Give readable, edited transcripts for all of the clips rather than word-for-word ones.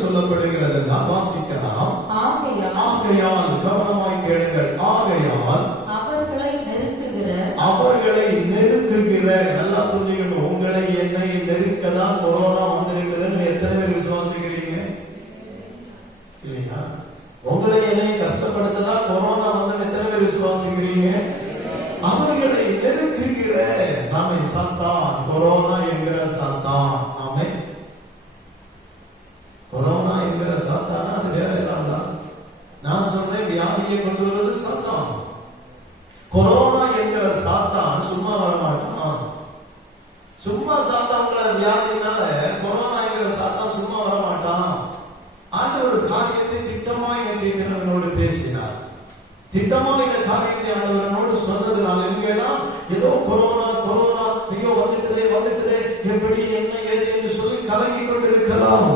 சொல்லப்படுகிறது? நாம் வாசிக்கலாம். ஆகையால் கவனமாய் கேளுங்கள். ஆகையால் அவர்களை நெருக்குகிற, நல்லா புரிஞ்சுக்கணும், உங்களை என்னை நெருக்கதான் கொரோனா வந்திருக்குதுன்னு எத்தனை பேர் விசுவாசிக்கிறீங்க? இல்லையா? உங்களை என்னை கஷ்டப்படுத்ததான் கொரோனா வந்து எத்தனை பேர் விசுவாசிக்கிறீங்க? அவர்களை நெருக்குகிற நாமை சாத்தான், கொரோனா என்கிற சாத்தான். ஆமே, கொரோனா என்கிற சாத்தானா அது வேற ஏதாவது? நான் சொல்றேன், வியாதியை கொண்டு வருவது சாத்தான். கொரோனா என்கிற சாத்தான் சும்மா வரமாட்டான். சும்மா சாத்தான்கள வியாதினால கொரோனா என்கிற சாத்தான் சும்மா வரமாட்டான். ஆண்டவர் ஒரு காரியத்தை திட்டமாய் நேற்றைய தினவனோடு பேசினார். திட்டமாய் இந்த காரியத்தை ஆண்டவனோடு சொன்னதுனால எங்கெல்லாம் ஏதோ கொரோனா கொரோனா ஐயோ வந்துட்டுதே வந்துட்டுதே எப்படி என்ன ஏது என்று சொல்லி கலங்கி கொண்டிருக்கலாம்.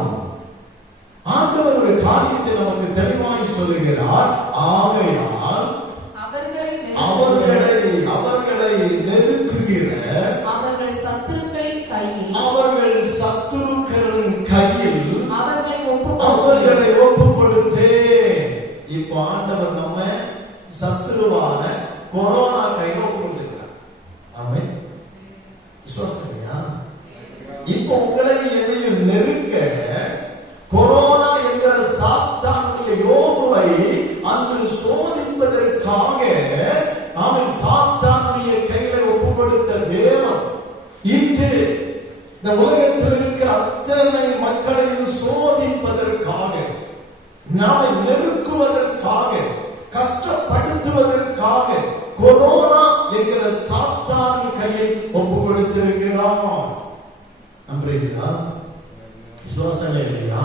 ஆண்டவர் ஒரு காரியத்தை நமக்கு தெளிவாய் சொல்லுகிறார். ஆகையால் அவர்களை நெருக்குகிற, அவர்கள் சத்துருக்களின் கையில் அவர்களை ஒப்பு கொடுத்தே. இப்ப ஆண்டவர் நம்ம சத்துருவான கொரோனா கையில ஒப்பு கொடுக்கிறார். ஆமென். விசுவாசம். இப்ப உங்களை எதையும் நெருக்க கொரோனா என்கிற சாத்தானுடைய யோபுவை அன்று சோதிப்பதற்காக அவன் சாத்தானுடைய கையில ஒப்பு கொடுத்த தேவன் இன்று இந்த உலகத்தில் இருக்கிற அத்தனை மக்களையும் சோதிப்பதற்காக, நம்மை நெருக்குவதற்காக, கஷ்டப்படுத்துவதற்காக கொரோனா என்கிற சாத்தான் கையில் ஒப்பு கொடுத்திருக்கிறான். நம்புறீங்களா? விசுவாசமே இல்லையா?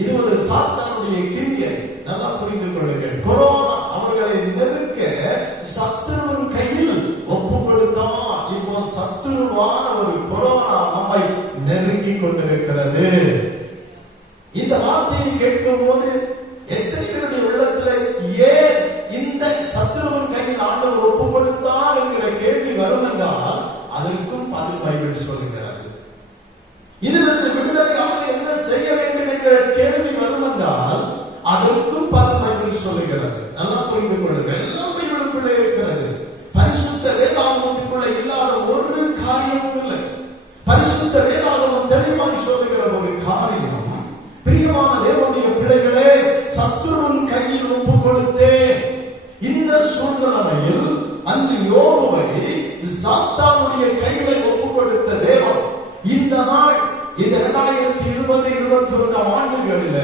இது ஒரு சாத்தானுடைய கிரியை. நல்லா புரிந்து கொள்ளுங்கள். கொரோனா அவர்களை நெருக்க சத்துருவின் கையில் ஒப்பு கொடுத்தான். இப்போ சத்துருவான ஒரு கொரோனா நம்மை நெருங்கி கொண்டிருக்கிறது. இந்த வார்த்தையை கேட்கும் போது எத்தனை பேருடைய உள்ளத்துல ஏன் இந்த சத்துருவின் கையில் ஆண்டவர் ஒப்பு கொடுத்தார் என்கிற கேள்வி வரும் என்றால் அதற்கும் பதில் பைபிள் சொல்லுகிறது. இதிலிருந்து விடுதலையாக என்ன செய்ய வேண்டும் என்கிற கேள்வி வரும் என்றால் அதற்கும் பதில் பைபிள் சொல்லுகிறது. நல்லா புரிந்து கொள்ளுங்கள். எல்லாம் பைபிளுக்குள்ளே இருக்கிறது. பரிசுத்த வேதாகமத்துக்குள்ள இல்லாத ஒரு காரியமும் இல்லை. பரிசுத்த வேதாகமம் தெளிவாய் சொல்லுகிற ஒரு காரியம், பிரியமான தேவனுடைய பிள்ளைகளே, சத்துருவின் கையில் ஒப்பு கொடுத்தேன். இந்த சூழ்நிலையில் அந்த யோபுவை சாத்தானுடைய கைகளை ஒப்பு கொடுத்த தேவன் இந்த நாள், இந்த 2020-21 ஆண்டுகளில்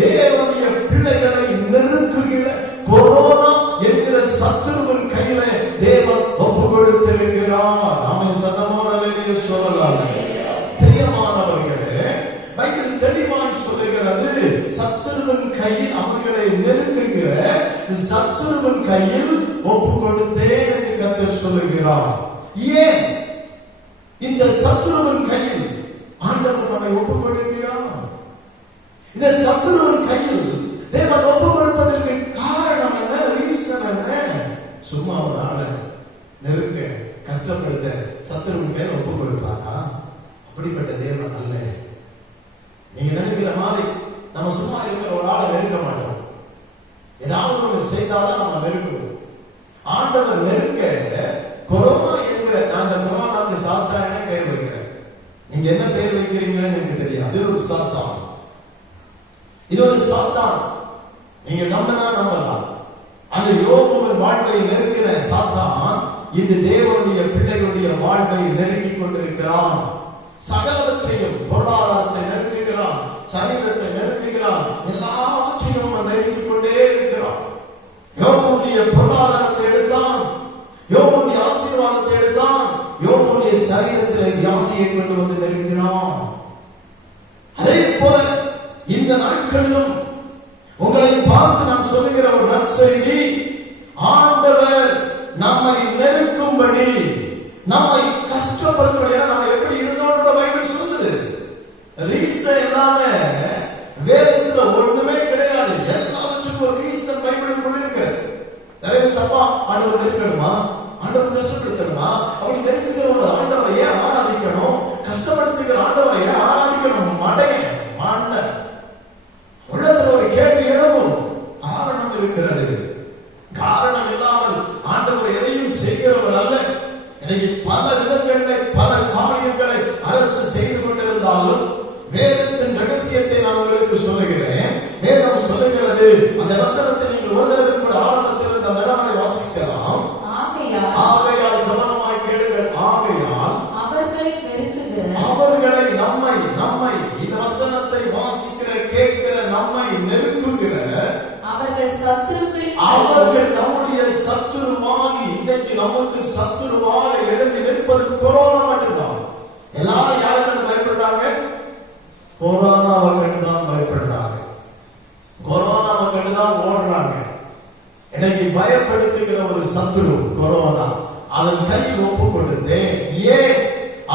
தேவனுடைய பிள்ளைகளை நெருக்குகிற கொரோனா என்கிற சத்துருவின் கையில தேவன் ஒப்பு கொடுத்திருக்கிறார். நாம சதமானவர்களே சொல்லலாம். பிரியமானவர்களே, பைபிள் தெளிவாய் சொல்லுகிறது, சத்துருவின் கையில் அவர்களை நெருக்குகிற சத்துருவின் கையில் ஒப்பு கொடுத்தேன் என்று கர்த்தர் சொல்லுகிறார். ஏன் இந்த சத்துருவின் கையில் ஆண்டவர் நம்மை ஒப்பு கொடுக்கிறார்? இந்த சத்துருவின் கையில் தேவன் ஒப்பு கொடுப்பதற்கு காரணம் என்ன? ரீசன் என்ன? சும்மா ஒரு ஆளை நெருக்க கஷ்டப்படுத்த சத்துருவின் கையில் ஒப்பு கொடுப்பாரா? அப்படிப்பட்ட தேவன் அல்ல. நீங்க நினைக்கிற மாதிரி நம்ம சும்மா இருக்கிற ஒரு ஆளை நெருக்க மாட்டோம். ஏதாவது ஒன்று செய்தாதான் நம்ம நெருக்குவோம். ஆண்டவர் நெருக்க கொரோனா என்கிற அந்த கொரோனாக்கு சாத்தான பெயர் வைக்கிறேன். நீங்க என்ன பெயர் வைக்கிறீங்கன்னு எனக்கு தெரியாது. இது ஒரு சாத்தான். இது ஒரு சாத்தான். நீங்க நம்பினா நம்பலாம். அந்த யோபுவின் வாழ்வை நெருக்கிற சாத்தான் இன்று தேவனுடைய பிள்ளைகளுடைய வாழ்வை நெருக்கி கொண்டிருக்கிறான். சகலவற்றையும், பொருளாதாரத்தை நெருக்குகிறான், சரீரத்தை நெருக்குகிறான், எல்லாவற்றையும் நெருக்கிக் கொண்டே இருக்கிறான். யோபுடைய பொருளாதாரத்தை எடுத்தான், யோபுடைய ஆசீர்வாதத்தை எடுத்தான், யோபுடைய சரீரத்தில் வியாதியை கொண்டு வந்து நெருக்கினான். அதே போல இந்த நாட்களிலும் உங்களை பார்த்து நான் சொல்லுகிற ஒரு நற்செய்தி, ஆண்டவர் நம்மை நெருக்கும்படி, நம்மை கஷ்டப்படுத்தும்படி. நம்ம எப்படி இருந்தோம் பைபிள் சொல்லுது. ரீசன் இல்லாம வேதத்துல ஒண்ணுமே கிடையாது. எல்லாவற்றுக்கும் ஒரு ரீசன் பைபிளுக்குள்ள இருக்கு. நிறைய தப்பா ஆண்டவர் நெருக்கணுமா, ஆண்டவர் கஷ்டப்படுத்தணுமா, அப்படி நெருக்குகிற ஒரு ஆண்டவரை ஏன் ஆராதிக்கணும், கஷ்டப்படுத்துகிற ஆண்டவரை ஏன் ஆராதிக்கணும்? மடைய மாண்ட ரகசியத்தை நான் உங்களுக்கு சொல்லுகிறேன். வேதம் சொல்லுகிறது, அந்த வசனத்தை நீங்கள் ஒரு தடவை கூட ஆரம்பத்தில் இந்த நடவை வாசிக்கலாம். ஆகையால் கவனமாய் கேளுங்கள். ஆகையால் அவர்களை நெருக்குகிற, அவர்களை நம்மை இந்த வசனத்தை வாசிக்கிற கேட்கிற நம்மை நெருக்குகிற அவர்கள் சத்துருக்களின், அவர்கள் நம்முடைய சத்துருவாகி இன்றைக்கு நமக்கு சத்துருவாக எழுதி நிற்பது கொரோனா மட்டும்தான். எல்லாரும் யாருக்கு பயப்படுறாங்க? கொரோனாவை கண்டுதான் பயப்படுறாங்க. கொரோனாவை கண்டுதான் ஓடுறாங்க. எனக்கு பயப்படுத்துகிற ஒரு சத்துரு கொரோனா. அதன் கையில் ஒப்பு கொடுத்தேன். ஏன்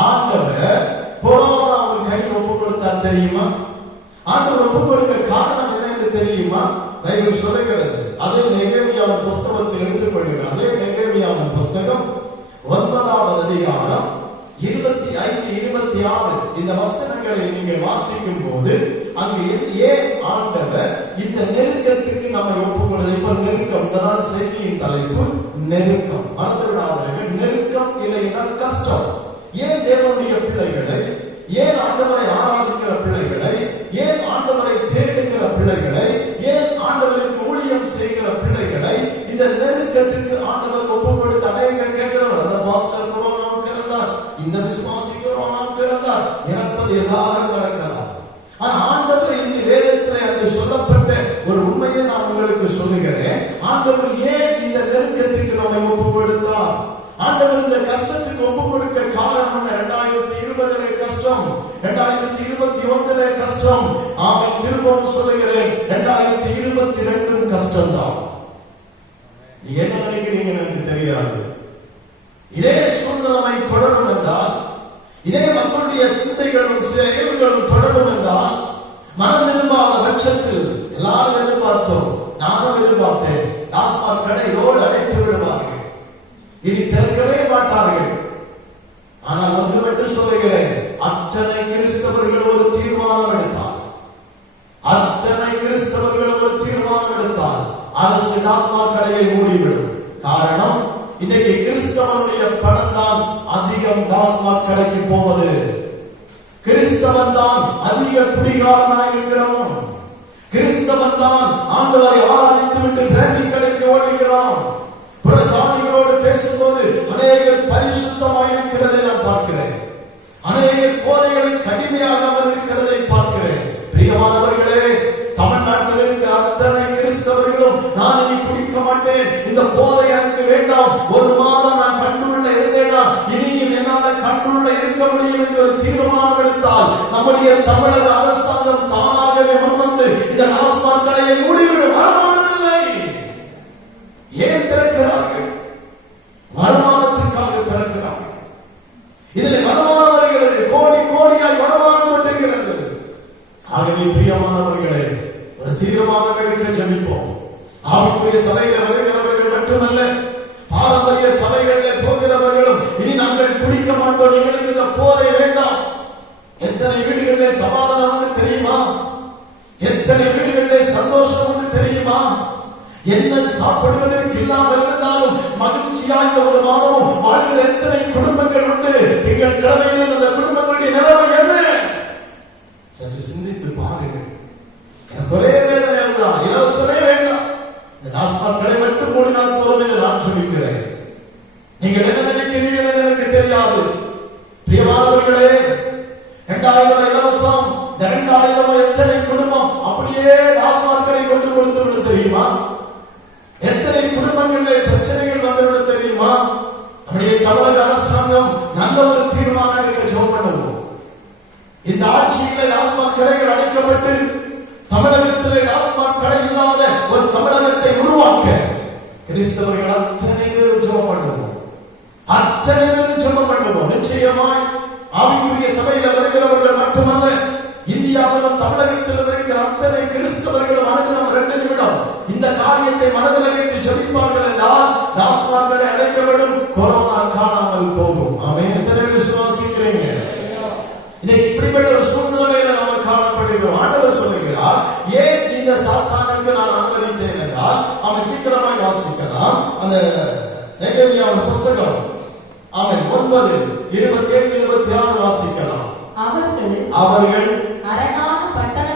ஆண்டவர் கொரோனா அவன் கையில் ஒப்பு கொடுத்தார் தெரியுமா? ஆண்டவர் ஒப்பு கொடுக்க காரணம் என்ன என்று தெரியுமா? பைபிள் சொல்லுகிறது. அதே நெகேமியாவின் புஸ்தகத்தில் எடுத்துக்கொள்ளுங்கள். அதே நெகேமியாவின் புஸ்தகம் 9வது அதிகாரம் 25, 26 இந்த வசனங்களை நீங்கள் வாசிக்கும் போது அங்கு ஏன் ஆண்டவர் இந்த நெருக்கத்துக்கு நம்மை ஒப்புக்கொடுது? இப்ப நெருக்கம் தான் செய்தியின் தலைப்பு. நெருக்கம் மறந்துவிடாதீர்கள். நெருக்கம் இல்லைன்னா கஷ்டம். ஏன் தேவனுடைய பிள்ளைகளை, ஏன் ஆண்டவரை ஆராதிக்கிற பிள்ளைகளை, ஏன் ஆண்டவரை தேடுகிற பிள்ளைகளை, ஏன் ஆண்டவருக்கு ஊழியம் செய்கிற பிள்ளைகளை இந்த நெருக்கத்துக்கு ஆண்டவர் ஒப்புக்கொடுத்து அநேகர் கேட்கிறோம். அந்த பாஸ்டர் கொரோனாவுக்கு இருந்தார், இந்த விசுவாசி கொரோனாவுக்கு இருந்தார், இறப்பது எல்லாரும் நடக்கலாம். ஆனா ஆண்டவர் இந்த வேதத்தில் அந்த சொல்லப்பட்ட ஒரு உண்மையை நான் உங்களுக்கு சொல்லுகிறேன். ஆண்டவர் ஏன் இந்த நெருக்கத்துக்கு நம்மை ஒப்புக்கொடுத்தார்? ஆண்டவர் இந்த கஷ்டத்துக்கு ஒப்பு கொடுக்க காரணம் 2020 கஷ்டம், 2021 கஷ்டம். அவன் திரும்பவும் சொல்லுகிறேன், 2022 கஷ்டம் தான். நீங்க என்ன நினைக்கிறீங்க எனக்கு தெரியாது. இதே சூழ்நிலை தொடரும் என்றால், இதே மக்களுடைய சிந்தைகளும் செயல்களும் தொடரும் என்றால், மனம் விரும்பாத பட்சத்தில் எல்லாரும் எதிர்பார்த்தோம், நானும் எதிர்பார்த்தேன், டாஸ்மாக் கடையோடு அடைத்து விடுவார்கள், இனி திறக்கவே மாட்டார்கள். ஆனால் ஒன்று மட்டும் சொல்லுகிறேன், அத்தனை கிறிஸ்தவர்கள் ஒரு தீர்மானம் எடுத்தார். அத்தனை கிறிஸ்தவர்கள் ஒரு தீர்மானம் எடுத்தார், அரசு டாஸ்மாக் கடையை மூடிவிடும். காரணம், இன்னைக்கு கிறிஸ்தவனுடைய பணம் தான் அதிகம் டாஸ்மாக் கடைக்கு போவது. கிறிஸ்தவன் தான் அதிக குடிகாரனாக இருக்கிறோம். கிறிஸ்தவன் தான் ஆண்டவரை ஆராதித்து விட்டு பிராண்டி கடைக்கு ஓடுகிறோம். புறஜாதிகளோடு பேசும்போது அநேகர் பரிசுத்தமாக இருக்கிறதை நான் பார்க்கிறேன். அநேகர் போதைகளுக்கு கடுமையாகாமல் இருக்கிறதை பார்க்கிறேன். பிரியமானவர்களே, தமிழ்நாட்டில் இருக்கிற அத்தனை கிறிஸ்தவர்களும் நான் இனி குடிக்க மாட்டேன், இந்த போதை எனக்கு வேண்டாம், ஒரு மாதம் நான் கண்ட்ரோல்ல இருந்தேனா இனியும் என்னால் கண்ட்ரோல்ல இருக்க முடியும் என்று ஒரு தீர்மானம் எடுத்தால் நம்முடைய தமிழக அரசாங்கம் தானாகவே முன்வந்து இந்த டாஸ்மாக் கடையை மூடிவிடும். வருமானமில்லை. ஏன் திறக்கிறார்கள்? வருமானத்துக்காக திறக்கிறார்கள். இதில் வருமானம் வருகிறது, கோடி கோடியாய் வருமானம் மட்டுகிறது. ஆகவே பிரியமானவர்களே, ஒரு தீர்மானம் எடுக்க ஜெபிப்போம். ஆவிக்குரிய சபையில வருகிறவர்கள் மட்டுமல்ல, பாரம்பரிய சபைகளில் போகிறவர்களும் இனி நாங்கள் குடிக்க மாட்டோம், எங்களுக்கு இந்த போதை வேண்டாம். எத்தனை வீடுகளிலே சமாதானம் உண்டு தெரியுமா? எத்தனை வீடுகளிலே சந்தோஷம் உண்டு தெரியுமா? என்ன சாப்பிடுவதற்கு இல்லாமல் இருந்தாலும் மகிழ்ச்சியாக ஒரு மாதம் வாழ்கிற எத்தனை குடும்பங்கள் உண்டு. திங்கட்கிழமையில் அந்த குடும்பங்களுடைய நிலைமை என்ன? சற்று சிந்தித்து பாருங்கள். ஒரே வேதனை தான், இலவசமே வேண்டாம், இந்த டாஸ்மாக் கடை மட்டும் மூடினால் போதும் என்று நான் சொல்லிக்கிறேன். நீங்கள் என்ன நினைக்கிறீர்கள் என்று எனக்கு தெரியாது. பிரியமானவர்களே, 2000 இலவசம், 2000 எத்தனை குடும்பம் அப்படியே டாஸ்மாக் கடை கொண்டு கொடுத்து விட தெரியுமா? எத்தனை குடும்பங்களிலே பிரச்சனைகள் வந்துவிட தெரியுமா? நம்முடைய தமிழக அரசாங்கம் நல்ல ஒரு தீர்மானம் எடுக்க ஜெபம் பண்ணுவோம். இந்த ஆட்சியிலே டாஸ்மாக் கடைகள் அடைக்கப்பட்டு தமிழகத்திலே டாஸ்மாக் கடை இல்லாத ஒரு தமிழகத்தை உருவாக்க கிறிஸ்தவர்கள் அத்தனை பேரும் ஜெபம் பண்ணுவோம். அத்தனை பேரும் ஜெபம் பண்ணுவோம். நிச்சயமாய் ஆவிக்குரிய சபையில் வருகிறவர்கள் மட்டுமல்ல, இந்தியாவிலும் தமிழகத்தில் இருக்கிற அத்தனை கிறிஸ்தவர்களும் அனுதினம் 2 நிமிடம் இந்த காரியத்தை மனதில் வைத்து ஜெபிப்பார்கள் என்றால் டாஸ்மாக் கடை அடைக்கப்படும், கொரோனா காணாமல் போகும். ஆமென். எத்தனை விசுவாசிக்கிறீங்க? இன்னைக்கு இப்படிப்பட்ட ஒரு சூழ்நிலையில நாம் காணப்படுகிறோம். ஆண்டவர் சொல்லுகிறார், ஏன் இந்த சாத்தானுக்கு நான் அனுமதித்தேன் என்றால், அவன் சீக்கிரமாய் வாசிக்கலாம். அந்த நெகேமியாவின் புஸ்தகம் 9, 27, 26 வாசிக்கலாம். அவர்கள் அரணான பட்டண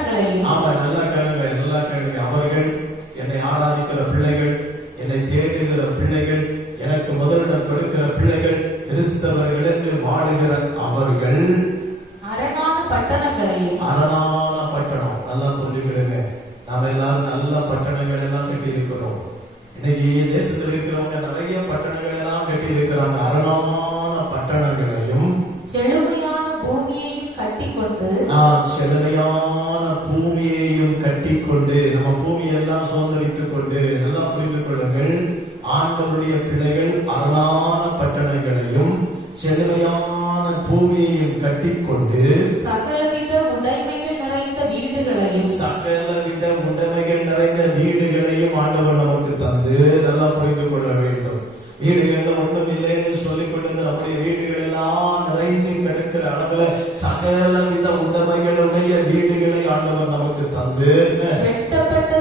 சகலவித உடைமைகள் நிறைந்த வீடுகளையும் ஆண்டவர் நமக்கு தந்து நல்லா புரிந்து கொள்ள வேண்டும். வீடுகள்ல ஒண்ணும் இல்லைன்னு சொல்லிக் கொண்டு நம்முடைய வீடுகள் எல்லாம் நிறைந்து கிடக்கிற அளவுல சகலவித உடைமைகளுடைய வீடுகளை ஆண்டவர் நமக்கு தந்து வெட்டப்பட்ட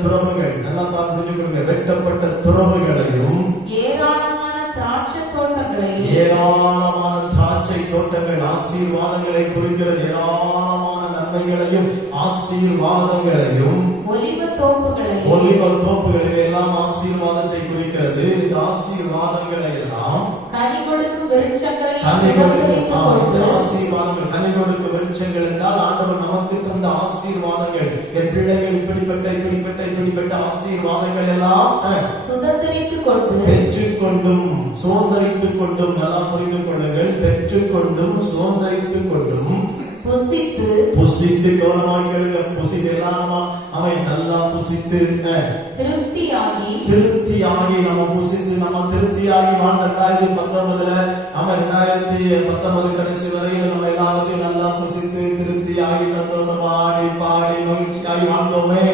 துறவுகளையும் நல்லா புரிஞ்சுக்கொள்ளுங்க. வெட்டப்பட்ட துறவுகளையும் ஏராளமான திராட்சை தோட்டங்கள் ஆசீர்வாதங்களை குறிக்கிறது. ஏராளமான நன்மைகளையும் ஆசீர்வாதங்களையும் ஒலிவ தோப்புகளையும் எல்லாம் ஆசீர்வாதத்தை குறிக்கிறது. இந்த ஆசீர்வாதங்களை எல்லாம் கனி கொடுக்கும் விருட்சங்கள் என்றால் ஆண்டவர் நமக்கு தந்த ஆசீர்வாதங்கள். என் பிள்ளைகள் இப்படிப்பட்ட ஆசீர்வாதங்கள் எல்லாம் சுதந்திரித்துக் கொண்டு பெற்றுக்கொண்டும் சுதந்திரித்துக் கொண்டும் நல்லா புரிந்து கொள்ளுங்கள். பெற்றுக்கொண்டும் சுதந்திரித்துக் கொண்டும் புசித்து கவனமாக கேளுங்க. புசிதெல்லாம் அவன் நல்லா புசித்து திருப்தியாகி நம்ம புசித்து நம்ம திருப்தியாகி 2019 அவன் 2019 கடைசி வரையில் நம்ம எல்லாத்தையும் நல்லா புசித்து திருப்தியாகி சந்தோஷமாடி பாடி மகிழ்ச்சியாகி வாழ்ந்தோமே.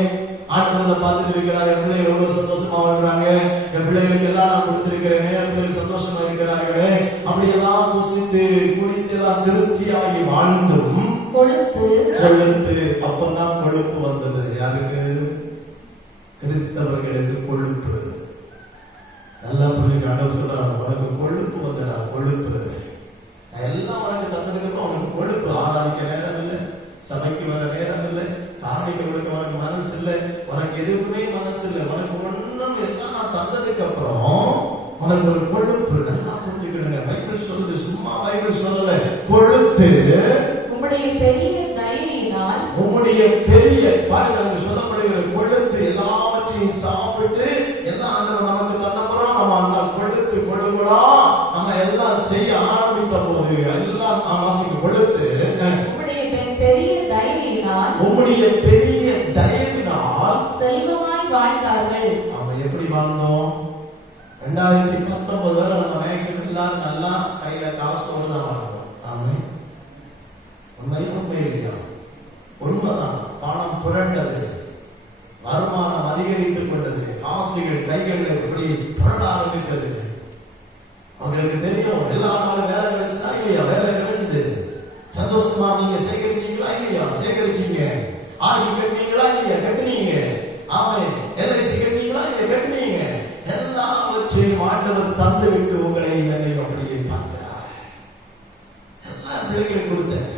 ஆண்டவரை பார்த்துட்டு இருக்கிறார். என் பிள்ளைகள் எவ்வளவு சந்தோஷமா வாழ்றாங்க, என் பிள்ளைகளுக்கு எல்லாம் நான் கொடுத்திருக்கிறேன், என் பிள்ளைகள் சந்தோஷமா இருக்கிறார்களே. அப்படி எல்லாம் புசித்து குடித்து எல்லாம் திருப்தியாகி வாழ்ந்தும் கொழுத்து அப்பதான் கொழுப்பு வந்தது. யாருக்கு? கிறிஸ்தவர்களுக்கு கொழுப்பு. நல்லா புரியுங்க. ஆண்டவர் சொல்றாரு, உனக்கு கொழுப்பு வந்தடா, கொழுப்பு. எல்லாம் உனக்கு தந்ததுக்கு அப்புறம் உனக்கு கொழுப்பு. ஆராதிக்க நேரம் இல்லை, சபைக்கு வர நேரம் இல்லை, காணிக்க கொடுக்க உனக்கு மனசு இல்லை, உனக்கு எதுவுமே மனசு இல்லை, உனக்கு ஒண்ணும் எல்லாம் நான் தந்ததுக்கு அப்புறம் உனக்கு ஒரு கொழுப்பு. நல்லா புரிஞ்சுக்கிடுங்க. பைபிள் சொல்லுது, சும்மா பைபிள் சொல்லல. கொழுத்து உம்முடைய பெரிய பாருங்க சொல்லப்படுகிற கொழுத்து எல்லாவற்றையும் சாப்பிட்டு எல்லாம் நமக்கு தந்தப்புறம் நம்ம அந்த கொழுத்து கொடுங்களா நம்ம எல்லாம் செய்ய ஆரம்பித்த போது எல்லாம் கொழுத்து உம்முடைய பெரிய தயவினால் செல்வமாய் வாழ்ந்தார்கள். நம்ம எப்படி வாழ்ந்தோம்? 2019 வரை நம்ம மேக்சிமம் எல்லாரும் நல்லா கையில காசோடு தான் வாழ்ந்தோம். ஆமா, உண்மை இல்லையா? உண்மைதான். பணம் புரண்டது, வருமானம் அதிகரித்துக் கொண்டது, காசுகள் கைகள் இப்படி புரட ஆரம்பிக்கிறது. அவங்களுக்கு தெரியும் எல்லா நாளும் வேலை கிடைச்சதா இல்லையா? வேலை கிடைச்சது. சந்தோஷமா நீங்க சேகரிச்சீங்களா இல்லையா? சேகரிச்சீங்க. ஆகி கட்டினீங்களா இல்லையா? கட்டினீங்க. ஆமா, எல்ஐசி கட்டினீங்களா இல்லையா? கட்டினீங்க. எல்லாவற்றையும் ஆண்டவர் தந்து விட்டு உங்களை என்னையும் அப்படியே பார்க்கிறார். எல்லாம் பிள்ளைகளுக்கு கொடுத்தேன்.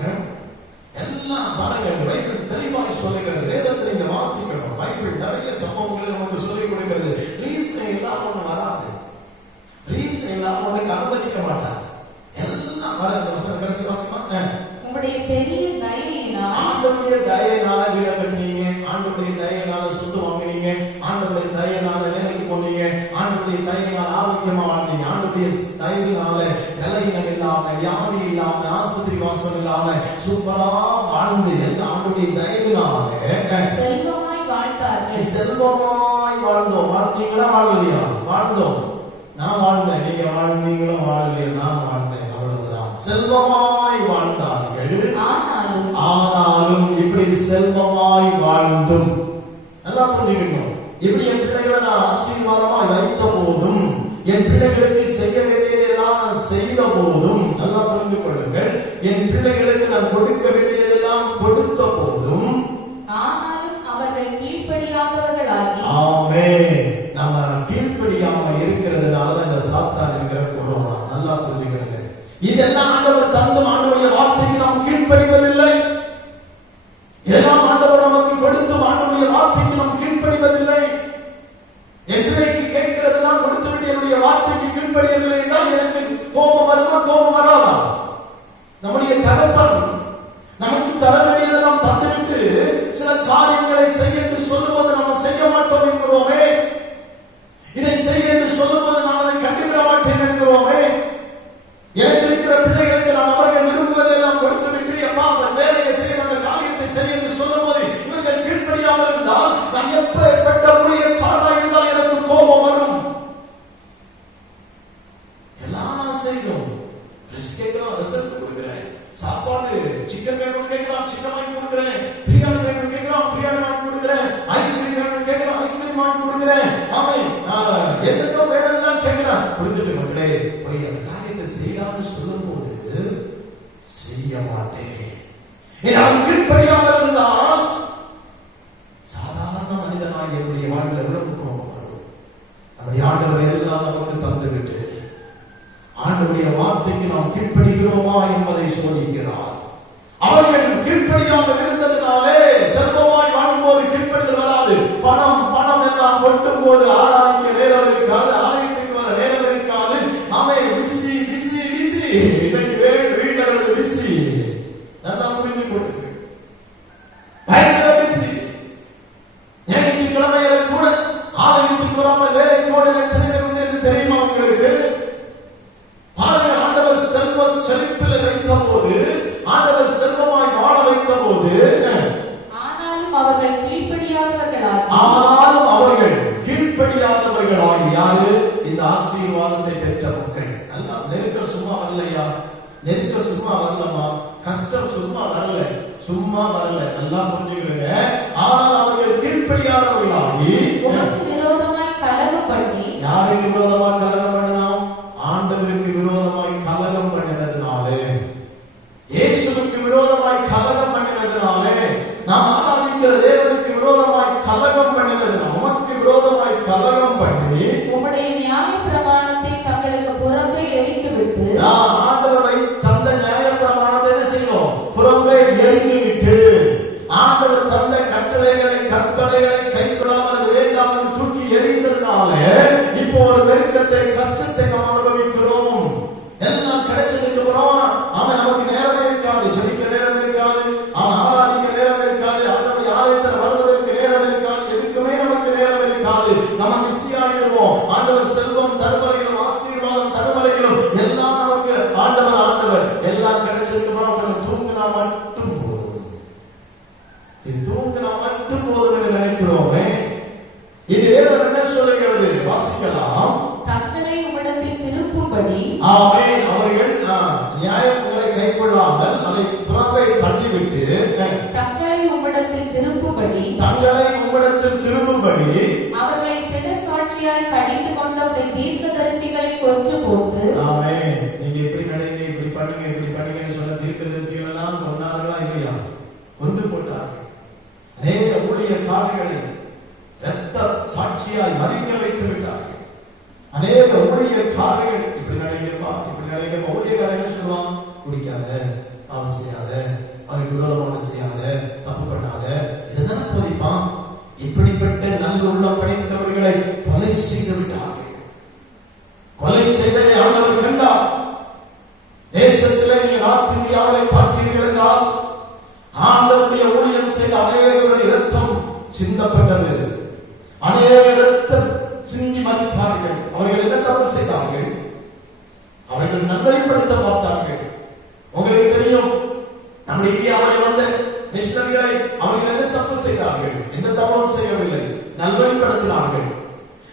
எல்லாம் பாருங்க, பைபிள் தெளிவாக சொல்லுகிறது. வேதத்தை நீங்க வாசிக்கணும். பைபிள் நிறைய சம்பவங்களை நமக்கு சொல்லிக் கொடுக்கிறது. ரீசன் இல்லாம ஒண்ணு வராது. ரீசன் இல்லாம உனக்கு அனுமதிக்க மாட்டார். எல்லாம் வர கடைசி வாசிமா உங்களுடைய பெரிய தயையினால் ஆண்டவருடைய தயையினால வீட கட்டினீங்க, ஆண்டவருடைய தயையினால சொத்து வாங்கினீங்க, ஆண்டவருடைய தயையினால வேலைக்கு போனீங்க, ஆண்டவருடைய தயையினால ஆரோக்கியமா வாழ்ந்தீங்க, ஆண்டவருடைய தயவினால நிலையினம் இல்லாம வியாதி இல்லாம ஆஸ்பத்திரி வாசம் இல்லாம சூப்பரா வாழ்ந்து ஆண்டவருடைய தயவினால செல்வமாய் வாழ்ந்தார்கள். செல்வமாய் வாழ்ந்தோம். வாழ்ந்தீங்களா? வாழலையா? வாழ்ந்தோம். நான் வாழ்ந்தேன், நீங்க வாழ்ந்தீங்களோ வாழலையா? நான் வாழ்ந்தேன். அவ்வளவுதான். செல்வமாய் வாழ்ந்தார்கள். ஆனாலும் இப்படி செல்வமாய் வாழ்ந்தும் நல்லா புரிஞ்சுக்கணும். இப்படி என் பிள்ளைகளை நான் ஆசீர்வாதமாய் வைத்த போதும், என் பிள்ளைகளுக்கு செய்ய வேண்டியதெல்லாம் நான் செய்த போதும் நல்லா புரிந்து கொள்ளுங்கள். என் பிள்ளைகளுக்கு நான் கொடுக்க வேண்டியதெல்லாம் கொடுத்த போதும் ஆனாலும் அவர்கள் கீழ்ப்படியாதவர்களாகி நம்ம கீழ்ப்படியாம இருக்கிறதுனால இந்த சாத்தான் இருக்கிற கொரோனா. நல்லா புரிஞ்சுக்கிறது. இதெல்லாம் ஆண்டவர் தந்தும் ஆண்டவருடைய வார்த்தைக்கு நாம் கீழ்ப்படிவதில்லை. எல்லாம் ஆண்டவர் நமக்கு கொடுத்தும் ஆண்டவருடைய வார்த்தைக்கு நாம் கீழ்ப்படிவதில்லை. எதிரைக்கு கேட்கிறதெல்லாம் கொடுத்துவிட்டு என்னுடைய வார்த்தைக்கு கீழ்ப்படியவில்லை என்றால் எனக்கு கோபம் வருமா? கோபம் வராதா? நம்முடைய தகப்பன் நமக்கு தர வேண்டியதெல்லாம் தந்துவிட்டு சில காரியங்களை செய்ய என்று சொல்லும்போது நம்ம செய்ய மாட்டோம் என்கிறோமே. இதை செய்ய என்று சொல்லும்போது நான் அதை கண்டுவிட மாட்டேன் என்கிறோமே. எனக்கு இருக்கிற பிள்ளைகளுக்கு நான் அவர்கள் விரும்புவதெல்லாம் கொடுத்துவிட்டு எப்பா அந்த வேலையை செய்ய, அந்த காரியத்தை செய்ய என்று சொல்லும்போது இவர்கள் கீழ்ப்படியாமல் இருந்தால் நான் எப்பேற்பட்ட ஊழியக்காரனாக இருந்தால் எனக்கு கோபம் வரும். எல்லாம் நான் செய்யணும். ரிஸ்க் கேட்கிறோம், ரிசல்ட் கொடுக்கிறேன். சாப்பாடு சிக்கன் வேணும் கேட்கிறான், சிக்கன் வாங்கி கொடுக்கிறேன். செய்யலாம்னு சொல்லும் போது செய்ய மாட்டேன். அவன் கீழ்ப்படியாமல் இருந்தால் சாதாரண மனிதனாக என்னுடைய வாழ்வில் எவ்வளவு கோபம் வரும். நம்முடைய ஆண்டவரை எல்லாம் நமக்கு தந்துவிட்டு ஆண்டவருடைய வார்த்தைக்கு நாம் கீழ்ப்படுகிறோமா என்பதை சோதிக்கிறார். அவர்கள் கீழ்ப்படியாமல் இருந்ததினாலே செல்வமாய் வாழும்போது கீழ்ப்படிதல் வராது. பணம் எல்லாம் கொட்டும் போது ஆராய்க்க நேரம் இருக்காது, ஆலயத்துக்கு வர நேரம் இருக்காது. அவன் பிஸி இன்னைக்கு வீட்டில் பிஸி, நல்லா புரிந்து கொண்டு பயங்கர பிஸி. ஞாயிற்றுக்கிழமையில கூட ஆலயத்துக்கு வராமல் வேலைக்கோடு தெரியுமா உங்களுக்கு? பாருங்க, ஆண்டவர் செல்வம் செழிப்பில் வைத்த போது, ஆண்டவர் செல்வமாய் வாழ வைத்த போது, ஆனாலும் அவர்கள் கீழ்ப்படியாதவர்களாகி யாரு? இந்த ஆசீர்வாதத்தை பெற்ற மக்கள். நல்லா நெருக்கம் சும்மா வரலையா? நெருக்கம் சும்மா வரலமா? கஷ்டம் சும்மா வரல. நல்லா புரிஞ்சுக்கிறீங்க. ஆனால் அவர்கள் கீழ்ப்படியாதவர்களாகி விரோதமாய் கலகம் பண்ணி, யாருக்கு விரோதமாக கலகம் பண்ணினோம்? ஆண்டவருக்கு விரோதமாய் கலகம் பண்ணினதுனாலே, இயேசுவுக்கு விரோதமாய் கலகம் பண்ணினதுனாலே, நாம் ஆராதிக்கிற தேவனுக்கு விரோதமாய் கலகம் பண்ணினது, நமக்கு விரோதமாய் கலகம் பண்ணி உம்முடைய நியாய பிரமாணத்தை தங்களுக்கு புறம்பே எறிந்துவிட்டு, ஆண்டவரை தந்த நியாய பிரமாணத்தை என்ன செய்யும்? புறம்பே எறிந்துவிட்டு, ஆண்டவர் தந்த கட்டளைகளை கற்பனைகளை கைக்கொள்ளாமல் வேண்டாம் என்று தூக்கி எறிந்ததுனாலே இப்போ ஒரு நெருக்கத்தை கஷ்டத்தை நாம் அனுபவிக்கிறோம். எல்லாம் கிடைச்சதுக்கு அப்புறம் அவன் நமக்கு நேரமே இருக்காது, ஜெபிக்க நேரம் இருக்காது, அவன் ஆராதிக்க நேரம் இருக்காது, ஆண்டவர் ஆலயத்தில் வருவதற்கு நேரம் இருக்காது, எதுக்குமே நமக்கு நேரம் இருக்காது. நம்ம பிஸியாகிடுவோம். ஆண்டவர் செல்வம் தருவரையிலும் ஆசீர்வாதம் தருவரையிலும் எல்லாம் நமக்கு ஆண்டவர் எல்லாம் கிடைச்சதுக்கு அப்புறம் கொஞ்சம் தூங்கினா மட்டும் போதும் என்று நினைக்கிறோமே. இது வேதம் என்ன சொல்லுகிறது? வாசிக்கலாம். தங்களை உம்மிடத்தில் திருப்பும்படி, ஆமென். அவர்கள் நியாயங்களை கைக்கொள்ளாமல் அதை புறம்பே தள்ளிவிட்டு தங்களை உம்மிடத்தில் திருப்பும்படி அவர்களை திடசாட்சியாய் கடிந்து கொண்ட தீர்க்கதரிசிகளை கொன்று போட்டு, ஆமென். நீங்க எப்படி நடங்க, இப்படி பண்ணுங்கன்னு சொன்ன தீர்க்கதரிசிகள் எல்லாம் கொன்னார்களா இல்லையா? கொன்று போட்டார்கள். அநேக ஊழியக்காரர்களை இரத்த சாட்சியாய் மறிக்க வைத்து விட்டார்கள். அநேக ஊழியக்காரர்கள் இப்படி நடங்கப்பா, ஊழியக்காரர்கள் சொல்லுவான், குடிக்காத, பாவம் செய்யாத, அவருக்கு விரோதமான செய்யாத, தப்பு பண்ணாத, இதுதான் போதிப்பான். இப்படிப்பட்ட நல்ல உள்ளம் படைத்தவர்களை கொலை செய்து விட்டார்கள். கொலை செய்ததை ஆண்டவர் கண்டார். தேசத்திலே நீங்கள் நார்த் இந்தியாவை பார்த்தீர்கள் என்றால் ஆண்டவருடைய ஊழியம் செய்த அநேகருடைய இரத்தம் சிந்தப்பட்டது. அநேக இரத்தம் சிந்தி மதித்தார்கள். அவர்கள் என்ன தவறு செய்தார்கள்? அவர்கள் நல்வழிப்படுத்த பார்த்தார்கள். உங்களுக்கு தெரியும், நம்ம இந்தியாவில் வந்த மிஷனரிகளை அவர்கள் என்ன தப்பு செய்தார்கள்? எந்த தவறும் செய்யவில்லை, நல்வழிப்படுத்தினார்கள்.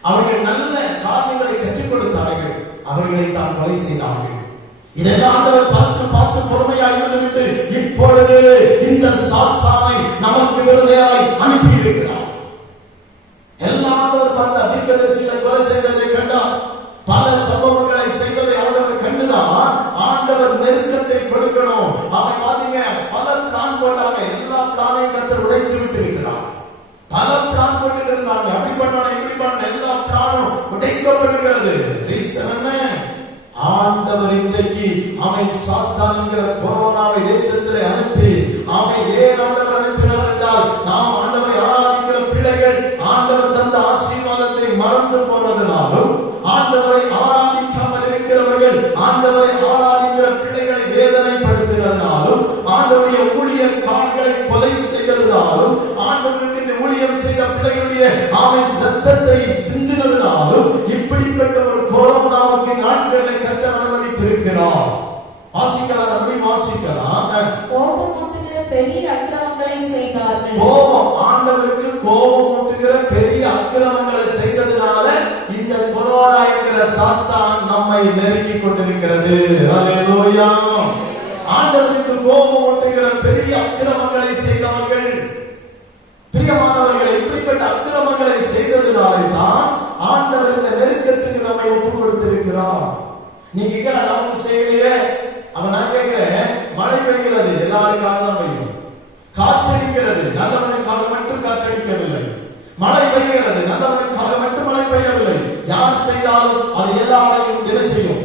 அவர்கள் நல்ல காரியங்களை கற்றுக் கொடுத்தார்கள். அவர்களை தான் கொலை செய்தார்கள். இதெல்லாம் ஆண்டவர் பார்த்து பொறுமையாக இருந்துவிட்டு இப்பொழுது இந்த சாத்தானை நமக்கு விரோதியாய் அனுப்பி இருக்கிறார். எல்லா ஆண்டவர் பார்த்த தீர்க்கதரிசிகளை கொலை செய்ததை கண்டார். பல சம்பவங்களை செய்ததை ஆண்டவர் கண்டுதான் ஆண்டவர் நெருக்கத்தை கொடுக்கணும். அவன் பாத்தீங்க, பல பிளான் போட்டாங்க. எல்லா பிளானையும் கர்த்தர் உடைத்து விட்டு இருக்கிறார். பல பிளான் போட்டு இருந்தாங்க. அப்படி பண்ணணும், இப்படி பண்ணணும், எல்லா பிளானும் உடைக்கப்படுகிறது. ஆண்டவர் இன்றைக்கு அவன் சாத்தான் என்கிற கொரோனாவை தேசத்திலே அனுப்பி, அவன் ஏன் ஆண்டவர் அனுப்பினார் என்றால், நாம் ஆண்டவரை ஆராதிக்கிற பிள்ளைகள் ஆண்டவர் தந்த ஆசீர்வாதத்தை மறந்து போனதினாலும், ஆண்டவரை ஆராதிக்காமல் இருக்கிறவர்கள் ஆண்டவரை ஆராதிக்கிற பிள்ளைகளை வேதனைப்படுத்தினதினாலும், ஆண்டவருடைய ஊழியக்காரர்களை கொலை செய்ததினாலும், ஆண்டவருக்கு ஊழியம் செய்த பிள்ளைகளுடைய அவன் ரத்தத்தை சிந்தினதினாலும் இப்படிப்பட்ட ஒரு கொரோனாவுக்கு நாட்களை கர்த்தர் அனுமதித்திருக்கிறார். வாசிக்கலாம், அப்படி வாசிக்கலாம். கோபமூட்டுகிற பெரிய அக்கிரமங்களை செய்தார்கள். ஆண்டவருக்கு கோபமூட்டுகிற பெரிய அக்கிரமங்களை செய்ததினால இந்த கொரோனா என்கிற சாத்தான் நம்மை நெருங்கி கொண்டிருக்கிறது. அல்லேலூயா. ஆண்டவருக்கு கோபமூட்டுகிற பெரிய அக்கிரமங்களை செய்தவர்கள், பிரியமானவர்களை, இப்படிப்பட்ட அக்கிரமங்களை செய்ததினாலே தான் ஆண்டவர் இந்த நெருக்கத்துக்கு நம்மை ஒப்புக் கொடுத்திருக்கிறார். நீங்க நமக்கு செய்யலையே. அப்ப நான் கேட்கிறேன், மழை பெய்கிறது எல்லாருக்காக தான் பெய்யும். காற்றடிக்கிறது நல்லவனுக்காக மட்டும் காற்றடிக்கவில்லை. மழை பெய்கிறது நல்லவனுக்காக மட்டும் மழை பெய்யவில்லை. யார் செய்தாலும் அது எல்லாரையும் என்ன செய்யும்?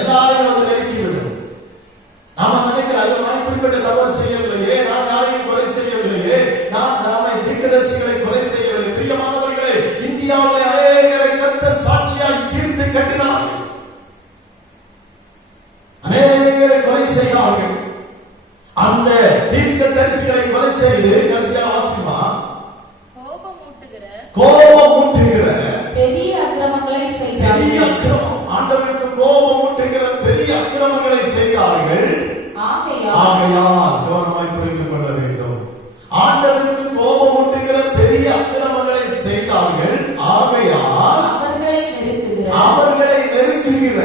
எல்லாரையும் அது நெருக்கிவிடும். நாம நினைக்கிறோம், நான் இப்படிப்பட்ட தவறு செய்யவில்லையே, நான் யாரையும் கொலை செய்யவில்லையே, நாம தீர்க்கதரிசிகளை கொலை செய்யவில்லை. பிரியமானவர்களே, இந்தியாவில் அநேகரை கர்த்தர் சாட்சியாய் தீர்த்து கட்டினார். அநேகரை கொலை செய்தார்கள். அந்த தீர்க்கதரிசிகளை கொலை செய்து கடைசியா வாசிமா கோபம் ஊட்டுகிற பெரிய அக்கிரமங்களை செய்தார்கள். பெரிய அக்கிரமம், ஆண்டவருக்கு கோபம் ஊட்டுகிற பெரிய அக்கிரமங்களை செய்தார்கள். ஆகையால் கவனமாய் புரிந்து கொள்ள வேண்டும். ஆண்டவருக்கு கோபம் ஊட்டுகிற பெரிய அக்கிரமங்களை செய்தார்கள். ஆகையால் அவர்களை நெருக்குகிற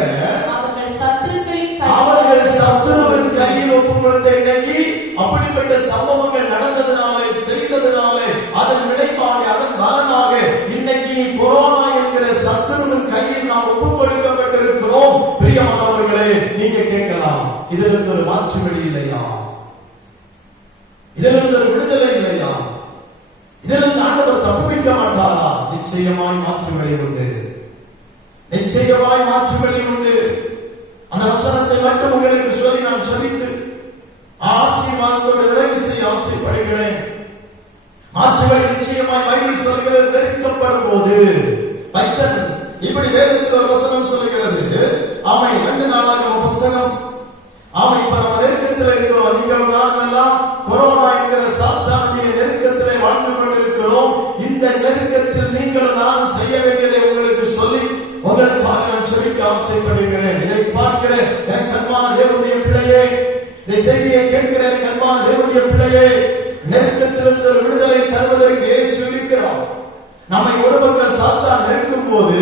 அவர்கள் சத்துருவின் கையில் ஒப்புக் கொடுத்த இன்னைக்கு அப்படிப்பட்ட சம்பவங்கள் நடந்ததுனாலே, செய்ததுனாலே, அதன் விளைவாக, அதன் பலனாக இன்னைக்கு கொரோனா என்கிற சத்துருவின் கையில் நாம் ஒப்புக் கொடுக்கப்பட்டிருக்கிறோம். பிரியமானவர்களே, நீங்க கேட்கலாம், இதிலிருந்து ஒரு மாற்று வழி இல்லையா? இதிலிருந்து ஒரு விடுதலை இல்லையா? இதிலிருந்து ஆண்டவர் தப்புவிக்க மாட்டாரா? நிச்சயமாய் மாற்று வழி உண்டு. நிச்சயமாய் மாற்று வழி உண்டு. அந்த வசனத்தை மட்டும் உங்களுக்கு சொல்லி நான் சொல்லித்து ஆசீர்வாதத்தோடு நிறைவு செய்ய ஆசைப்படுகிறேன். மாற்று வழி நிச்சயமாய் பைபிள் சொல்கிறது. நெருக்கப்படும் போது பைத்தன் இப்படி வேதத்தில் ஒரு வசனம் சொல்கிறது. அவன் 2 நாளாக புஸ்தகம், அவன் இப்ப நம்ம நெருக்கத்தில் இருக்கிறோம். நீங்கள் நான் எல்லாம் கொரோனா என்கிற சாத்தானுடைய நெருக்கத்திலே வாழ்ந்து கொண்டிருக்கிறோம். இந்த நெருக்கத்தில் நீங்கள் நான் செய்ய வேண்டியதை உங்களுக்கு சொல்லி உங்களுக்காக நான் சொல்லிக்க ஆசைப்படுகிறேன். இதை பார்க்கிற என் கண்மான தேவனுடைய பிள்ளையே, இந்த செய்தியை கேட்கிற என் கண்மான தேவனுடைய பிள்ளையே, நெருக்கத்திலிருந்து ஒரு விடுதலை தருவதற்கு இயேசு இருக்கிறார். நம்மை ஒரு பக்கம் சாத்தான் நெருக்கும் போது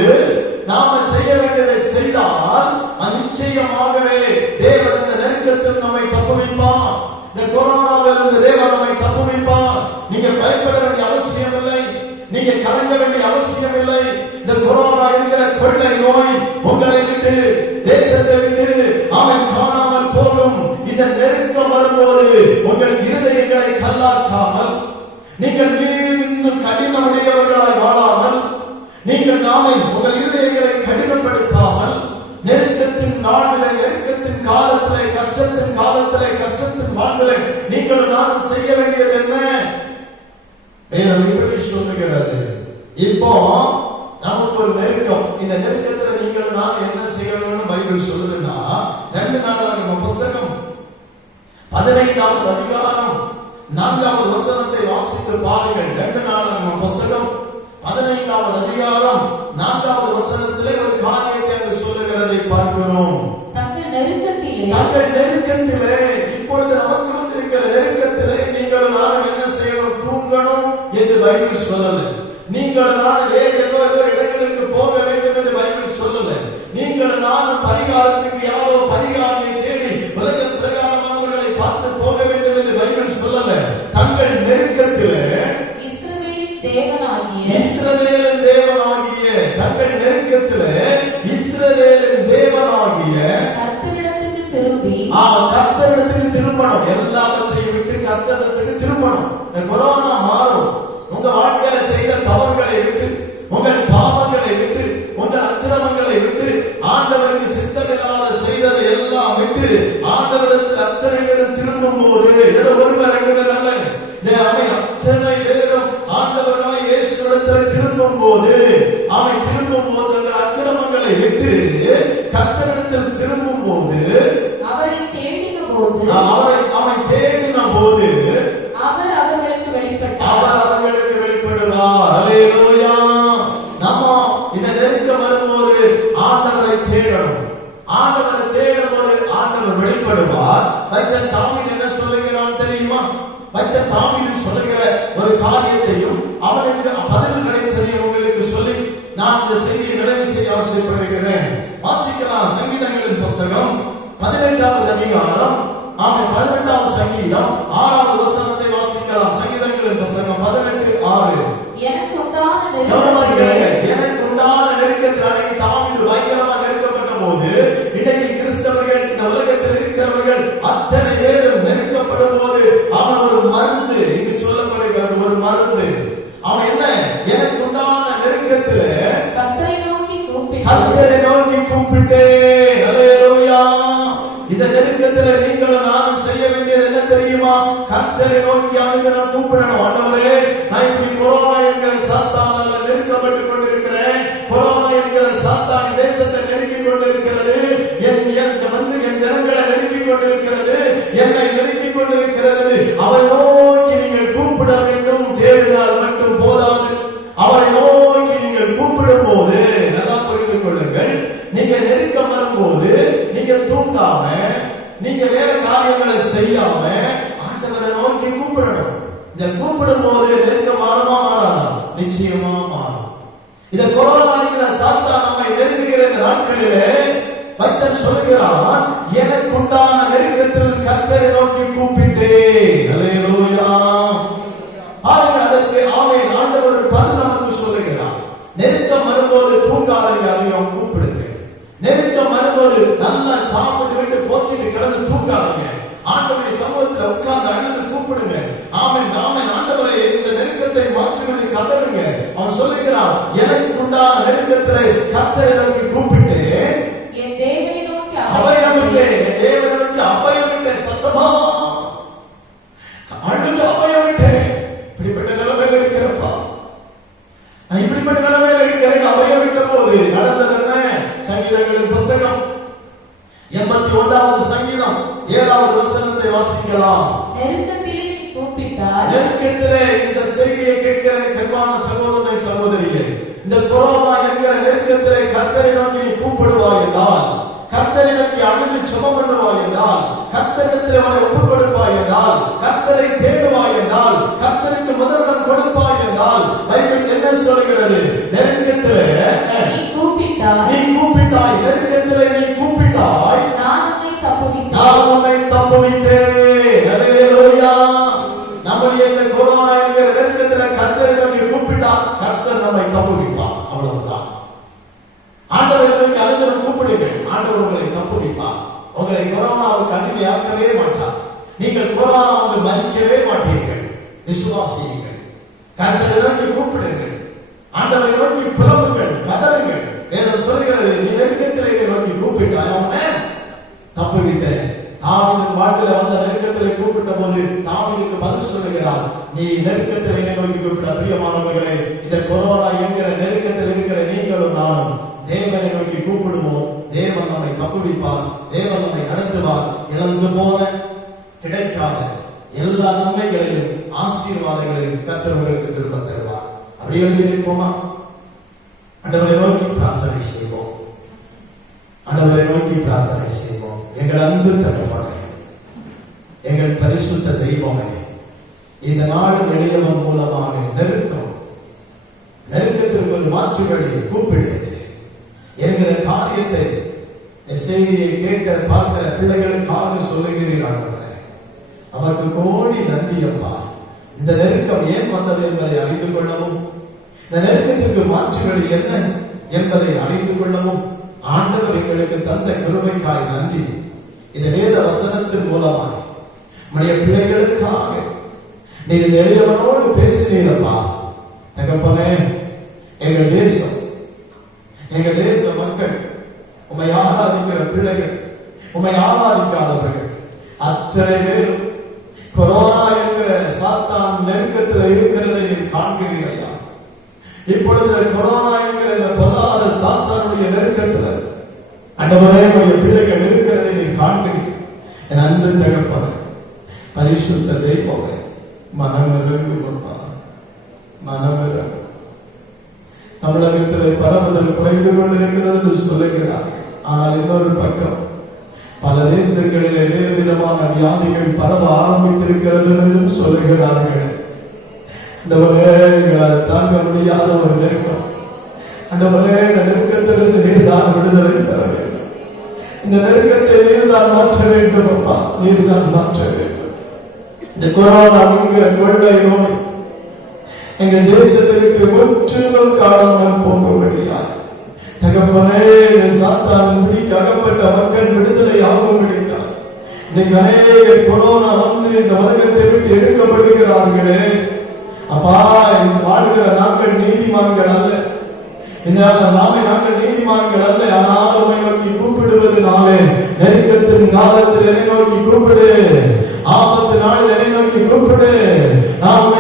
நாம செய்ய வேண்டியதை செய்தால் நிச்சயமாகவே தேவன் இந்த நெருக்கத்தில் நம்மை தப்புவிப்பார். இந்த கொரோனாவில் இருந்து தேவன் நம்மை தப்புவிப்பார். நீங்க பயப்பட வேண்டிய அவசியம் இல்லை. நீங்க கலங்க வேண்டிய அவசியம் இல்லை. இந்த கொரோனா என்கிற கொள்ளை நோய் உங்களை விட்டு, தேசத்தை விட்டு அவன் காணாமல் போகும். இந்த நெருக்கம் வரும்போது உங்கள் இருதயங்களை கல்லாக்காமல், நீங்கள் இன்னும் கடினமுடையவர்களாய் வாழாமல், நீங்கள் நாளை உங்கள் இருதயங்களை கடினப்படுத்தாமல், நெருக்கத்தின் நாளிலே, நெருக்கத்தின் காலத்திலே, கஷ்டத்தின் காலத்திலே, கஷ்டத்தின் வாழ்விலே நீங்கள் நானும் செய்ய வேண்டியது என்ன? வேதம் இப்படி சொல்லுகிறது. இப்போ நமக்கு ஒரு நெருக்கம். இந்த நெருக்கத்தில் நீங்கள் நான் என்ன செய்யணும்னு பைபிள் சொல்லுதுன்னா, 2 நாளாக புஸ்தகம் 15வது அதிகாரம் 4வது வசனத்தை வாசித்து பாருங்கள். 2 நாளாக புஸ்தகம் 15வது அதிகாரம் 4வது வசனத்திலே ஒரு காரியத்தை அங்கு சொல்லுகிறதை பார்க்கிறோம். தங்கள் நெருக்கத்திலே, இப்பொழுது நமக்கு வந்திருக்கிற நெருக்கத்திலே நீங்கள் நான் என்ன செய்யணும்? தூங்கணும் என்று பைபிள் சொல்லல. நீங்கள் நான் ஏதோ இடங்களுக்கு போக வேண்டும் என்று பைபிள் சொல்லல. நீங்கள் நான் பரிகாரத்துக்கு யாரோ பரிகாரத்தை தேடி உலக பிரகாரமானவர்களை பார்த்து போக வேண்டும் என்று பைபிள் சொல்லல. தங்கள் நெருக்கத்திலே இஸ்ரவேலின் தேவனாகிய தங்கள் நெருக்கத்திலே இஸ்ரவேலின் தேவனாகிய கர்த்தரிடத்துக்கு திரும்பணும். எல்லாவற்றையும் விட்டு கர்த்தரிடத்துக்கு திரும்பணும். இந்த கொரோனா மாறும். உங்க வாழ்க்கையில செய்த தவறுகளை விட்டு, உங்கள் பாவங்களை விட்டு, உங்கள் அக்கிரமங்களை விட்டு, ஆண்டவருக்கு சித்தமில்லாத செய்ததை எல்லாம் விட்டு ஆண்டவரிடத்தில் அத்தனை பேரும் திரும்பும் போது, ஏதோ ஒருவர் 2 பேர் அல்ல, அவை அத்தனை பேரும் ஆண்டவராய் இயேசுவிடத்தில் திரும்பும் போது, அவை திரும்பும் போது அந்த அக்கிரமங்களை விட்டு கர்த்தரிடத்தில் திரும்பும் போது, அவரை தேடின போது அவர் அவர்களுக்கு வெளிப்படுவார். அல்லேலூயா. நம்ம இந்த நெருக்கம் வரும்போது ஆண்டவரை தேடணும். ஆண்டவரை தேடும்போது ஆண்டவர் வெளிப்படுவார். வைத்த தாவீது என்ன சொல்லுகிறான் தெரியுமா? வைத்த தாவீது சொல்லுகிற ஒரு காரியத்தையும் அவனுக்கு பதில் கிடைத்ததையும் உங்களுக்கு சொல்லி நான் இந்த செய்தியை நிறைவு செய்ய ஆசைப்படுகிறேன். வாசிக்கலாம். சங்கீதங்களின் புஸ்தகம் 18வது அதிகாரம் 18வது சங்கீதம் 6வது வசனத்தை வாசிக்கலாம். சங்கீதங்களின் புஸ்தகம் 18:6. எனக்கு உண்டான நெருக்கத்தில் தாவீது பயங்கரமாக நெருக்கப்பட்ட போது கூப்பிடணும். ஆண்டவரே, நான் இப்படி கொரோனா என்கிற சாத்தானால நெருக்கப்பட்டு கொண்டிருக்கிறேன். கொரோனா என்கிற சாத்தான் தேசத்தை நெருக்கிக் கொண்டிருக்கிறது. என் ஜனங்களை நெருக்கிக் கொண்டிருக்கிறது. என்னை நெருக்கிக் கொண்டிருக்கிறது. அவரை நோக்கி நீங்கள் கூப்பிட வேண்டும். தேடினால் மட்டும் போதாது. அவரை நோக்கி நீங்கள் கூப்பிடும் போது நல்லா புரிந்து கொள்ளுங்கள். நீங்க நெருக்கம் வரும்போது நீங்க தூங்காம, நீங்க வேற காரியங்களை செய்யாம ஆண்டவரை நோக்கி கூப்பிடணும். இந்த கூப்பிடும் போது நெருக்கம் மாறுமா மாறாதா? நிச்சயமா மாறும். இந்த கொரோனா இருக்கிற சாத்தான் நம்மை நெருங்குகிற இந்த நாட்களிலே பக்தன் சொல்கிறான், எனக்கு உண்டான நெருக்கத்தில் கர்த்தரை நோக்கி கூப்பிட்டேன். அல்லேலூயா. பாருங்கள், அதற்கு ஆமென். ஆண்டவர் பதில் நமக்கு சொல்லுகிறார். நெருக்கம் வரும்போது தூங்காதீங்க, அதிகம் கூப்பிடுங்க. நெருக்கம் வரும்போது நல்லா சாப்பிட்டு விட்டு போத்திட்டு கிடந்து தூங்காதீங்க. ஆண்டவருடைய சமூகத்தில் உட்கார்ந்து அழுது கூப்பிடுங்க. ஆமென் ஆமென். ஆண்டவரை இந்த நெருக்கத்தை மாற்றுவது கதறுங்க. அவன் சொல்லுகிறான், எனக்கு உண்டான நெருக்கத்தை கர்த்தரை நோக்கி கூப்பிட்டேன். என் தேவனை நோக்கி அபயமிட்டேன். என் தேவனை நோக்கி அபயமிட்டேன். சத்தமா அழுது அபயமிட்டேன். இப்படிப்பட்ட நிலைமையில் இருக்கிறப்பா, நான் இப்படிப்பட்ட நிலைமையில் இருக்கிறேன். அபயமிட்ட போது நடந்தது என்ன? சங்கீதங்களின் புஸ்தகம் 81வது சங்கீதம் 7வது வசனத்தை வாசிக்கலாம். நெருக்கத்திலே நீ கூப்பிட்டால், நெருக்கத்திலே இந்த செய்தியை கேட்கிற கர்வான சகோதரனை சகோதரியே, இந்த கொரோனா என்கிற நெருக்கத்திலே கர்த்தரை நோக்கி நீ கூப்பிடுவாய் என்றால், கர்த்தரை நோக்கி அழுது சுமம் பண்ணுவாய் என்றால், கர்த்தரிடத்தில் அவனை ஒப்புக் கொடுப்பாய் என்றால், கர்த்தரை தேடுவாய் என்றால், கர்த்தருக்கு முதலிடம் கொடுப்பாய் என்றால், பைபிள் என்ன சொல்கிறது? நெருக்கத்திலே நீ கூப்பிட்டாய். நெருக்கத்திலே நீ கூப்பிட்டாய், நான் உன்னை தப்புவித்தேன். நான் உன்னை தப்புவித்தேன். அல்லேலூயா. நம்முடைய இந்த கொரோனா என்கிற நெருக்கத்திலே கர்த்தரை நோக்கி கூப்பிட்டா கர்த்தர் நம்மை தப்புவிப்பார். அவ்வளவுதான். ஆண்டவரை நோக்கி அழுது கூப்பிடுங்கள். ஆண்டவர் உங்களை தப்புவிப்பார். உங்களை கொரோனாவுக்கு அடிமையாக்கவே மாட்டார். நீங்கள் கொரோனாவுக்கு மதிக்கவே மாட்டீர்கள். விசுவாசியுங்கள். கர்த்தரை நோக்கி கூப்பிடுங்கள். ஆண்டவரை நோக்கி புலம்புங்கள், கதறுங்கள். வேதம் சொல்கிறது, நீ நெருக்கத்திலே நோக்கி கூப்பிட்டாய், அவனை தப்புவித்தேன். தாவீதின் வாழ்க்கையில வந்த நெருக்கத்திலே கூப்பிட்ட போது தாவீதுக்கு பதில் சொல்லுகிறார், நீ நெருக்கத்திலே நோக்கி கூப்பிட்ட. பிரியமானவர்களே, இந்த கொரோனா என்கிற நெருக்கத்தில் இருக்கிற நீங்களும் நானும் தேவனை நோக்கி கூப்பிடுவோம். தேவன் நம்மை தப்புவிப்பார். தேவன் நம்மை நடத்துவார். இழந்து போன கிடைக்காத எல்லா நன்மைகளையும் ஆசீர்வாதங்களையும் கர்த்தருக்கு திரும்ப தருவார். அப்படி எழுதி நிற்போமா? ஆண்டவரை நோக்கி பிரார்த்தனை செய்வோம். ஆண்டவரை நோக்கி பிரார்த்தனை செய்வோம். எங்கள் அன்பு தகப்பனே, எங்கள் பரிசுத்த தெய்வமே, இந்த நாடு எளியவன் மூலமாக நெருக்கத்திற்கு ஒரு மாற்று வழியை கூப்பிடு என்கிற காரியத்தை செய்தியை கேட்ட பார்க்கிற பிள்ளைகளுக்காக சொல்லுகிறீர்கள். நமக்கு கோடி நன்றி அப்பா. இந்த நெருக்கம் ஏன் வந்தது என்பதை அறிந்து கொள்ளவும், இந்த நெருக்கத்திற்கு மாற்று வழி என்ன என்பதை அறிந்து கொள்ளவும் ஆண்டவர் எங்களுக்கு தந்த கிருபைக்காய் நன்றி. இந்த வேத வசனத்தின் மூலமாக நம்முடைய பிள்ளைகளுக்காக நீர் எளியவனோடு பேசினீரப்பா. தகப்பனே, எங்கள் தேச மக்கள், உம்மை ஆராதிக்கிற பிள்ளைகள், உம்மை ஆராதிக்காதவர்கள் அத்தனை பேரும் கொரோனா என்கிற சாத்தான் நெருக்கத்தில் இருக்கிறதை நீர் காண்கிறீர்களா? இப்பொழுது கொரோனா என்கிற இந்த பொல்லாத சாத்தானுடைய நெருக்கத்தில் ஆண்டவரே, உடைய பிள்ளைகள் இருக்கிறதை நீர் காண்கிறீர்கள். என் அன்பு தகப்பனே, பரிசுத்த தெய்வமே, மனமிறங்கும் மனமிறங்கும். தமிழகத்தில் பரவுதல் குறைந்து கொண்டிருக்கிறது என்று சொல்லுகிறார்கள். ஆனால் இன்னொரு பக்கம் பல தேசங்களிலே வேறு விதமான வியாதிகள் பரவ ஆரம்பித்திருக்கிறது என்றும் சொல்லுகிறார்கள். தாங்க முடியாத ஒரு நெருக்கம். ஆண்டவரே, இந்த நெருக்கத்திலிருந்து நீர்தான் விடுதலை தர வேண்டும். இந்த நெருக்கத்தை நீர்தான் மாற்ற வேண்டும் அப்பா. நீர்தான் மாற்ற வேண்டும். இந்த கொரோனா என்கிற கொள்ளை நோய் எங்கள் தேசத்திற்கு முற்றிலும் காணாமல் போகும்படியாய் தகப்பனே, சாத்தான் முடிக்கு அகப்பட்ட மக்கள் விடுதலை ஆகும்படியாய் இன்னைக்கு அநேக கொரோனா வந்து இந்த உலகத்தை விட்டு எடுக்கப்படுகிறார்களே அப்பா. இந்த வாழ்கிற நாங்கள் நீதிமான்கள் அல்ல. இந்த நாங்கள் நீதிமான்கள் அல்ல. ஆனால் உம்மை நோக்கி கூப்பிடுவதனாலே நெருக்கத்தின் காலத்தில் என்னை நோக்கி கூப்பிடு. ஆபத்து நாளில் என்னை நோக்கி கூப்பிடு. நான்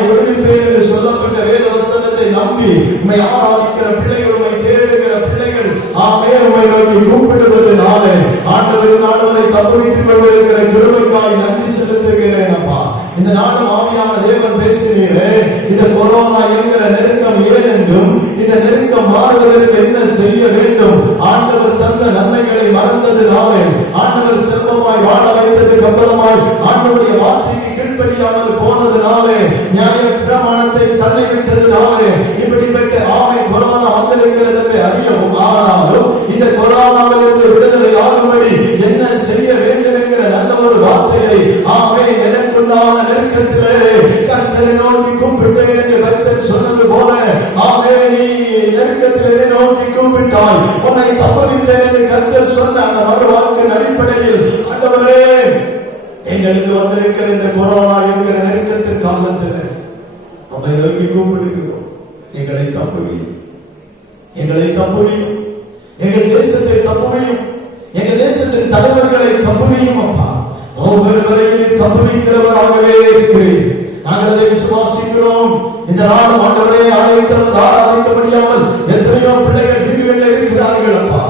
உம்மை ஆராதிக்கிற பிள்ளைகள், உம்மை தேடுகிற பிள்ளைகள், ஆமே உம்மை நோக்கி கூப்பிடுவதனாலே ஆண்டவரை தப்புவித்துக் கொண்டிருக்கிற கிருபைக்காய் நன்றி செலுத்துகிறேன் அப்பா. இந்த நாளும் ஆவியான தேவன் பேசினீரே, இந்த கொரோனா என்கிற நெருக்கம் ஏன் என்றும் இந்த நெருக்கம் மாறுவதற்கு என்ன செய்ய வேண்டும், ஆண்டவர் தந்த நன்மைகளை மறந்ததினாலே, ஆண்டவர் செல்வமாய் வாழ வைத்ததுக்கு அப்புறமாய் ஆண்டவருடைய வார்த்தைக்கு கீழ்ப்படியாமல் போனதினாலே, நியாய பிரமாணத்தை தள்ளிவிட்டதினாலே இப்படிப்பட்ட ஆமை கொரோனா வந்திருக்கிறது என்று அறியவும், ஆனாலும் இந்த கொரோனாவிலிருந்து விடுதலை ஆகும்படி என்ன செய்ய வேண்டும் என்கிற நல்ல ஒரு வார்த்தையை ஆமை எனக்குண்டான நெருக்கத்திலே கர்த்தரை நோக்கி கூப்பிட்டேன் என்று கர்த்தர் சொன்னது போல, ஆமே நீ நெருக்கத்திலே நோக்கி கூப்பிட்டாய், உன்னை தப்புவித்தேன் என்று கர்த்தர் சொன்ன அந்த மறுவாக்கின் அடிப்படையில் ஆண்டவரே எங்களுக்கு வந்திருக்கிற இந்த கொரோனா என்கிற நெருக்கத்தின் காலத்தில் அவரை நோக்கி கூப்பிடுகிறோம். எங்களை தப்புவியும், எங்களை தப்புவியும், எங்கள் தேசத்தை தப்புவியும், எங்கள் தேசத்தின் தலைவர்களை தப்புவியும் அப்பா. ஒவ்வொருவரையும் தப்புவிக்கிறவராகவே இருக்கிறேன். நாங்கள் அதை விசுவாசிக்கிறோம். இந்த நாளும் ஆண்டவரே ஆராதிக்க முடியாமல் எத்தனையோ பிள்ளைகள் வீடுகளில் இருக்கிறார்கள் அப்பா.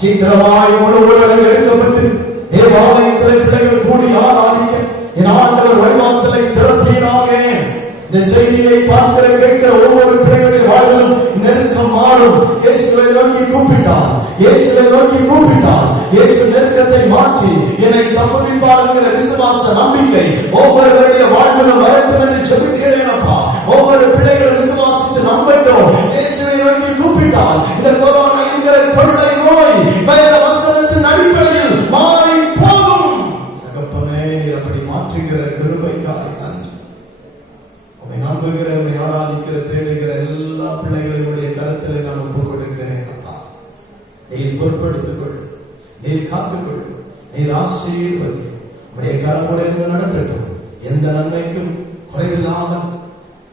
சீக்கிரமாய் உணவுகள் எடுக்கப்பட்டு தேவாலயத்திலே பிள்ளைகள் கூடி ஆராதிக்க என் ஆண்டவர் வழிவாசலை திறப்பீராக. இந்த செய்தியை பார்க்கிற கேட்கிற ஒவ்வொரு பிள்ளைகளுடைய வாழ்விலும் நெருக்கம் மாறும். இயேசுவை நோக்கி கூப்பிட்டார், இயேசுவை நோக்கி கூப்பிட்டார். இயேசு நெருக்கத்தை மாற்றி என்னை தப்புவிப்பார் என்கிற விசுவாச நம்பிக்கை ஒவ்வொருவருடைய வாழ்விலும் வரட்டும் என்று ஜெபிக்கிறேன் அப்பா. ஒவ்வொரு பிள்ளைகளும் விசுவாசித்து நம்பட்டும். இயேசுவை நோக்கி கூப்பிட்டார். இந்த கொரோனா என்கிற கொள்ளை நோய் வேத வசனத்தின் அடிப்படையில் மாறி போகும். தகப்பனே, அப்படி மாற்றுகிற கிருபைக்காக நன்றி. உம்மை நம்புகிற, உம்மை ஆராதிக்கிற, தேடுகிற எல்லா பிள்ளைகளுடைய கருத்தில் நான் ஒப்புக் கொடுக்கிறேன் அப்பா. நீர் பொறுப்படுத்திக் கொள், நீர் காத்துக்கொள், நீர் ஆசீர்வதி. உம்முடைய கரமுடைய நடத்தட்டும். எந்த நன்மைக்கும் குறைவில்லாமல்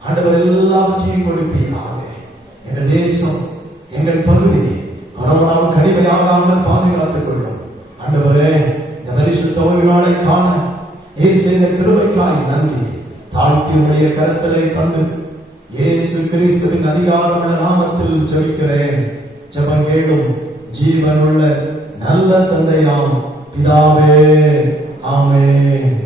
ஆண்டவர் எல்லாவற்றையும் கொடுப்பீராக. எங்கள் தேசம், எங்கள் பகுதி கொரோனாவுக்கு கடிமையாகாமல் பாதுகாத்துக் கொள்ளும். ஆண்டவரே, இந்த பரிசுத்த ஓய்வு நாளை காண நீர் செய்த கிருபைக்காய் நன்றி. தாழ்த்தி உடைய கருத்தலை தந்து இயேசு கிறிஸ்துவின் அதிகாரமுள்ள நாமத்தில் ஜெபிக்கிறேன். ஜெபம் கேளும் ஜீவனுள்ள நல்ல தந்தையாம் பிதாவே, ஆமென்.